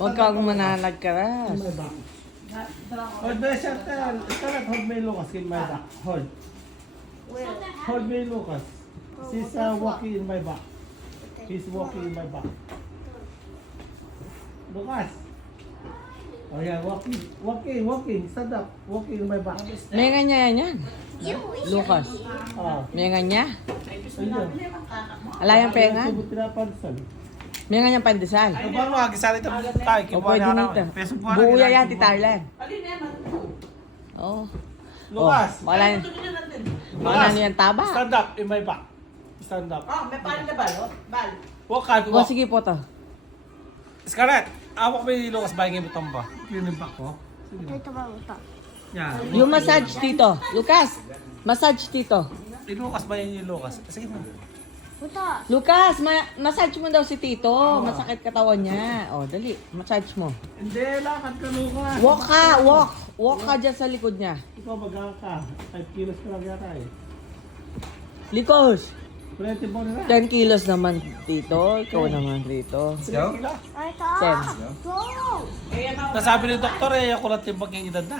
Huwag kang mananagkaras. My back. Hold my shirt. Start hold my Lucas in my back. Hold. Hold me Lucas. She's walking in my back. He's walking in my back. Lucas. Oh yeah, walking. Stand up. Walking in my back. May ganyan yan. Lucas. Oh. May ganyan. Ayun. Ala yung pengan. Subot pinapansan. May ganyan pandesal. Ano ba mga gisali ito tayo? O pwede nito. Buo yan, Titarlan. Oh. Lucas. Wala yan. Wala Lucas. na yan taba. Stand up in my back. Stand up. Oh, may paano na bal? Bal. Walk out. O Walk. sige po to. Scarlett, awak mo yung Lucas bagay mo ba? Yun yung back ko. Ito ba ito? Yan. Yung massage dito. Lucas, massage dito. Yung Lucas ba yun yung Lucas? Sige mo. Ito. Lucas, massage mo daw si Tito. Masakit katawan niya. O, dali. Massage mo. Hindi, lakad ka Lucas. Walk ka, walk. Walk ka dyan sa likod niya. Ikaw mag-aang ka. 5 kilos ka lang yata eh. Likos. 20 mo na. 10 kilos naman, Tito. Ikaw naman, Tito. Ito. 10. Go! Nasabi ng doktor eh, ako lang timbag yung edad na.